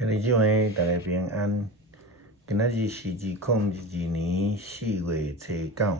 今日种诶，大家平安。今仔日是2022年4月初9。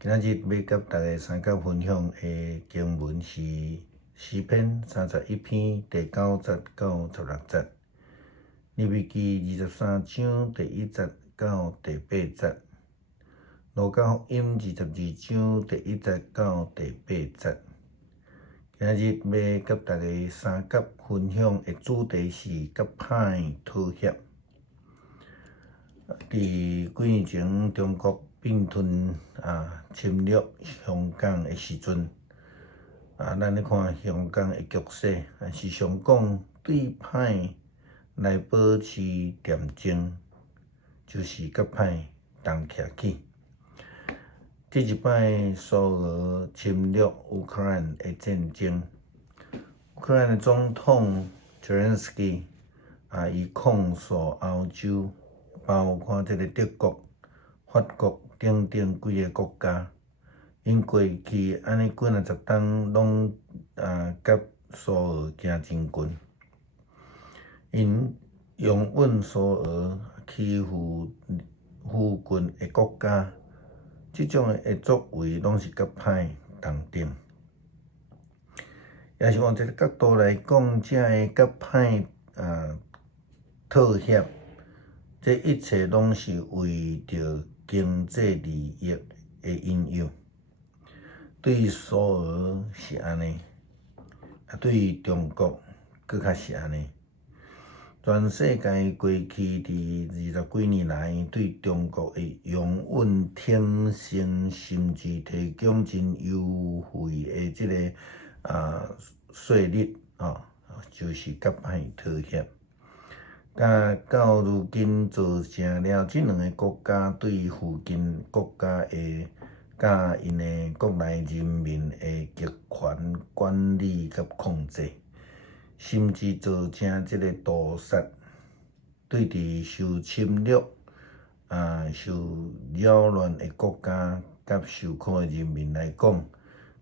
今仔日要甲大家三角分享诶经文是诗篇31篇第9节到16节，利未记23章第1节到第8节，路加福音22章第1节到第8节。今日要甲大家三角分享的主题是甲歹妥协。伫几年前，中国并吞侵略香港的时阵，咱咧看香港的局势，事实上讲对歹来保持恬静，就是甲歹同徛起。这一摆苏俄侵略乌克兰的战争，乌克兰的总统泽连斯基伊控诉欧洲，包括这个德国、法国等等几个国家，因过去安尼几若10冬拢甲苏俄行真近，因用稳苏俄欺负附近的国家。这种的作为拢是甲歹同等，也是往一个角度来讲，这个甲歹妥协，这一切拢是为着经济利益的因由。对苏俄是安尼，对中国佫较是安尼。全世界过去伫20几年来，对中国的拥稳挺身，甚至提供真优惠的这个税率就是甲歹妥协。到如今造成了这两个国家对附近国家的甲因的国内人民的极权管理甲控制。甚至造成这个屠杀，对伫受侵略、受扰乱的国家甲受苦的人民来讲，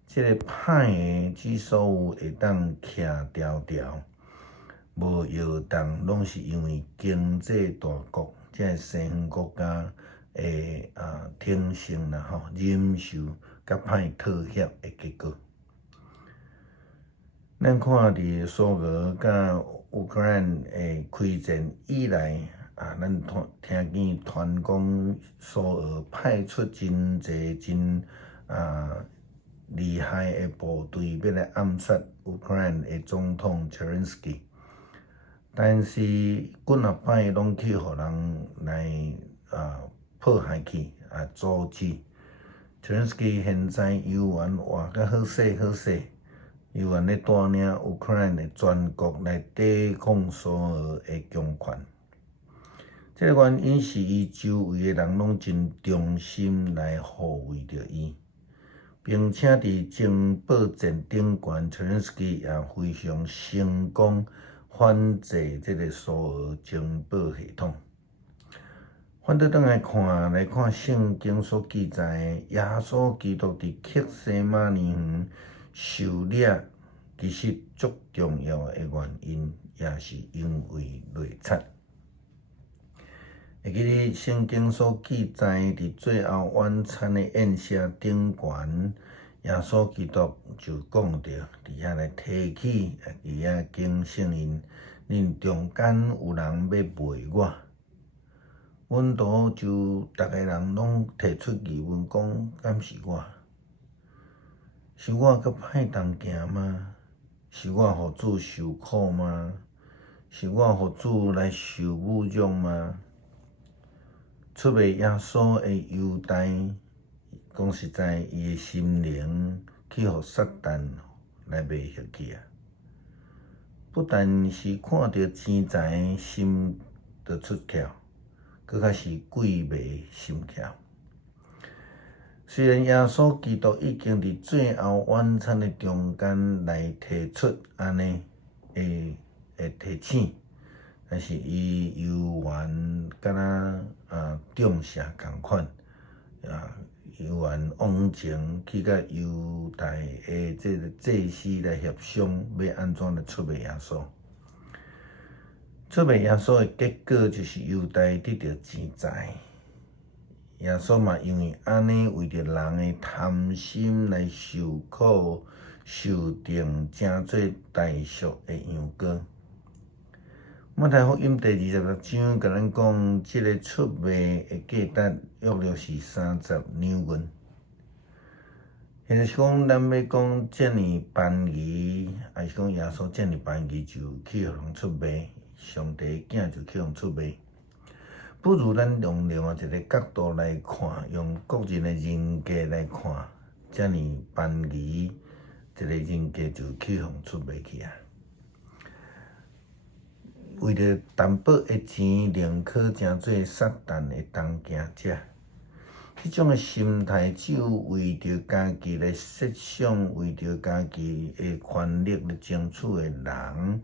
这个歹的只所有会当徛条条，无摇动，拢是因为经济大国，即个西方国家的挺身忍受甲歹妥协的结果。咱看伫苏俄甲乌克兰的开战以来，咱听见传讲苏俄派出真济真厉害的部队要来暗杀乌克兰的总统泽连斯基，但是几若摆拢去互人来迫害去阻止。泽连斯基现在犹原活甲好势好势。犹原咧带领乌克兰的全国来抵抗苏俄的强权，这个原因是伊周围的人拢真忠心来护卫着伊，并且伫情报战顶悬，泽连斯基也非常成功反制这个苏俄情报系统。反倒转来看圣经所记载，耶稣基督伫克西马尼园受掠，其实足重要的原因，也是因为落差。会记得圣经所记载，伫最后晚餐的宴席顶悬，耶稣基督就讲着，伫遐来提起，伫遐经圣人，恁中间有人要卖我。阮拄就逐个人拢提出疑问，讲敢是我？是我甲歹同行吗？是我互主受苦吗？是我互主来受侮辱吗？出卖耶稣的犹大，讲实在，伊的心灵去互撒旦来卖下去啊！不但是看到钱财，心就出窍，佫较是鬼迷心窍。虽然耶稣基督已经伫最后晚餐的中间来提出安尼的提醒，但是伊犹原敢若中邪共款，犹原往前去甲犹大的这个祭司来协商，要安怎来出卖耶稣。出卖耶稣的结果就是犹太得到钱财。耶稣嘛，因为安尼为着人的贪心来受苦、受定，正做代赎的羊羔。马太福音第26章甲咱讲，即个出卖的价值约略是30两银。也就是讲，咱要讲遮尔便宜，还是讲耶稣遮尔便宜就去互人出卖，上帝的囝就去互人出卖。不如咱用另外一个角度来看，用个人的人格来看，遮尔便宜一个人格就去互出卖去啊！为着淡薄的钱，宁可诚做撒旦的同行者。迄种的心态，只有为着家己来设想，为着家己的权力来争取的人，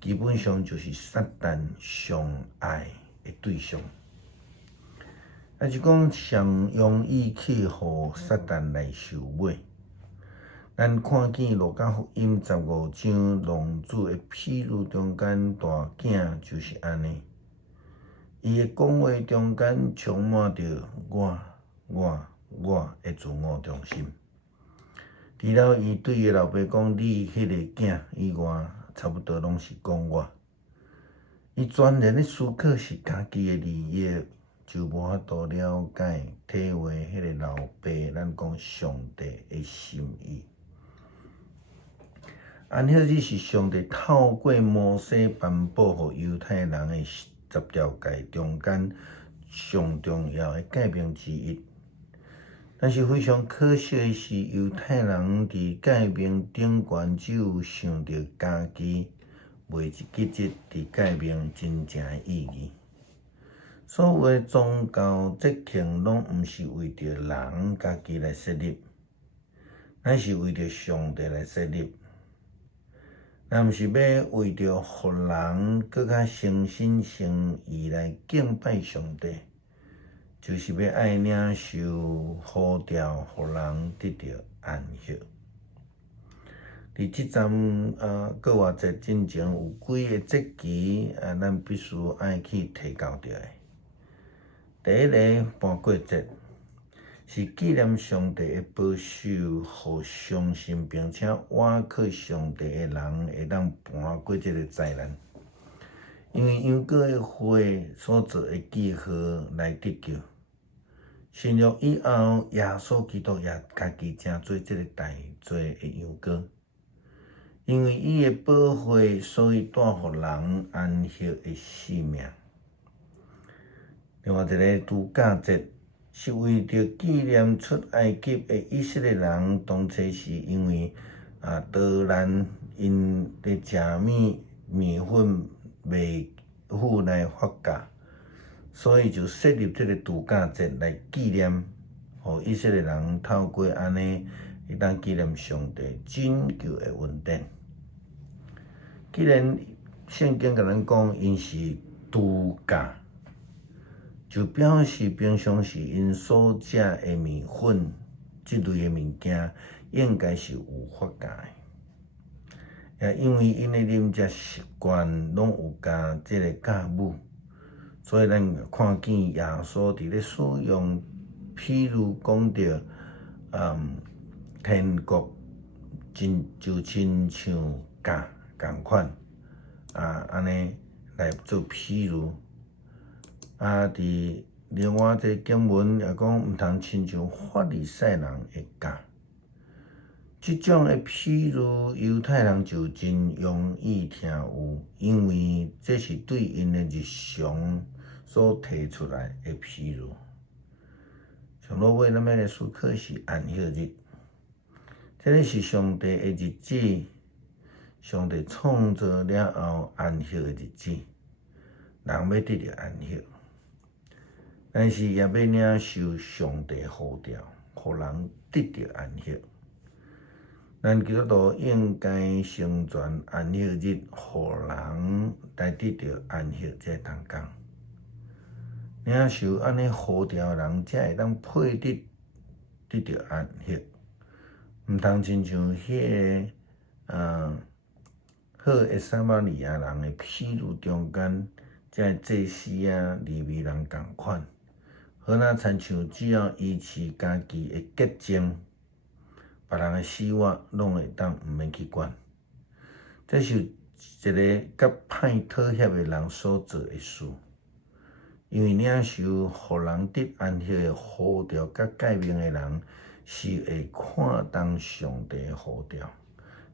基本上就是撒旦上爱的对象。也是讲上容易去互撒旦来受买。咱看见路加福音15章浪子的譬喻中间，大囝就是安尼。伊的讲话中间充满着我的自我中心。除了伊对伊老爸讲你迄个囝以外，差不多拢是讲我。伊全然咧思考是家己的利益。就无法度了解、体会迄个老爸，咱讲上帝的心意。安息日是上帝透过摩西颁布予犹太人的10条诫中间上重要的诫命之一。但是非常可惜的是，犹太人伫诫命顶悬只有想着家己，袂一记即伫诫命真正的意义。所有的宗教节庆拢毋是为着人家己来设立，乃是为着上帝来设立。若毋是要为着互人更较诚心诚意来敬拜上帝，就是要爱领受呼召，互人得到安息。伫即站过活节之前有几个节期咱必须爱去提到着的。第一个搬过节，是纪念上帝的保守，互相信并且倚靠上帝的人会当搬过这个灾难。因为羊羔的血所做的记号来得救。信约以后，耶稣基督也家己成做这个大罪的羊羔。因为伊的保血，所以带互人安息的性命。另外一个度假节，是为着纪念出埃及的以色列人，当初是因为逃难，因咧食面粉未付来发价，所以就设立这个度假节来纪念，互以色列人透过安尼，会当纪念上帝拯救的恩典。既然圣经甲咱讲，因是度假。就表示平常时因所食的面粉即类的物件，应该是有发价的。也因为因的饮食习惯拢有加即个价物，所以咱看见耶稣伫咧使用譬如讲着，天国就亲像价共款，安尼来做譬如。伫另外一个经文也讲，毋通亲像法利赛人的教。即种的譬如，犹太人就真容易听有，因为这是对因的日常所提出来的譬如。上落尾，咱要来思考是安息日，这个是上帝的日子，上帝创造了后安息的日子，人要得到安息。但是也要领受上帝呼召，互人得到安息。咱基督徒应该成全安息日，互人来得到安息这同工。领受安尼呼召人，才会当配得到安息。毋通亲像迄个好的撒玛利亚人的譬喻中间，才祭司啊、利未人共款，好若亲像只要医治家己的洁净，别人的死活拢会当毋免去管。这是一个甲歹讨协的人所做的事，因为领受互人得安息的呼召甲诫命的人，是会看重上帝的呼召，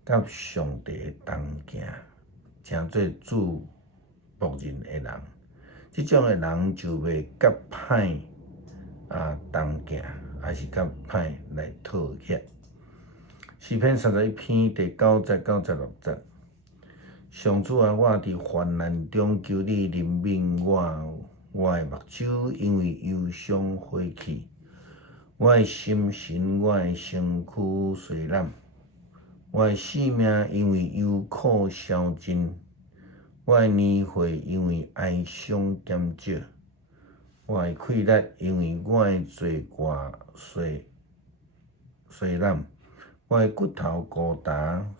甲上帝同行，成做主仆人的人。即种的人就袂甲歹同行，也是甲歹来讨协。诗篇31篇第9节、96节。上主啊，我伫患难中求你怜悯我的目睭因为忧伤火气，我的心神、我的身躯衰烂，我的性命因为忧苦消尽，我的年岁因为哀伤减少，我的气力因为我的罪过衰烂，我的骨头孤单。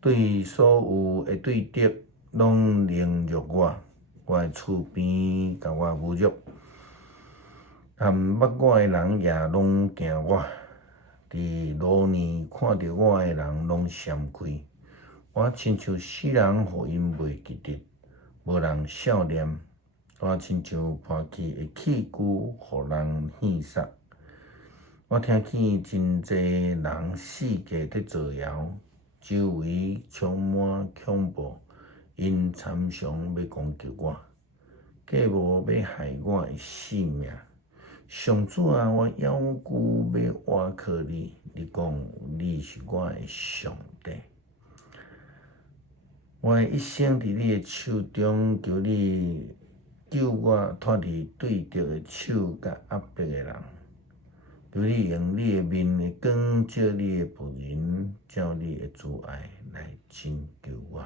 对所有的对敌拢凌辱我的厝边甲我侮辱，含捌我的人也拢惊我，伫路年看到我的人拢闪开。我亲像死人，互因袂记得，无人少年。我亲像抛弃的器具，互人献杀。我听见真侪人死价伫造谣。周围充满恐怖，因参详要攻击我，计谋要害我的性命。上主啊，我要求要倚靠你，你讲你是我的上帝。我的一生伫你的手中，求你救我脱离对敌的手甲压迫的人。求你用你的面的光照你的仆人，照你的慈爱来拯救我。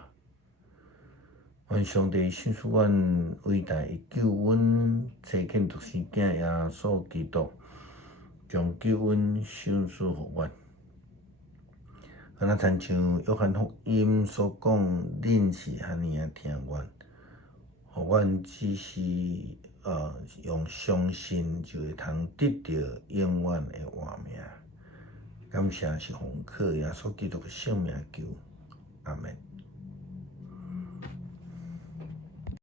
愿上帝赏赐阮伟大的救恩，差遣独生囝耶稣基督，将救恩赏赐互阮。亲像约翰福音所讲，恁是遐尔啊疼阮，互阮只是用相信就会通得到永远的活命。感谢是奉靠耶稣基督的圣名求，阿门。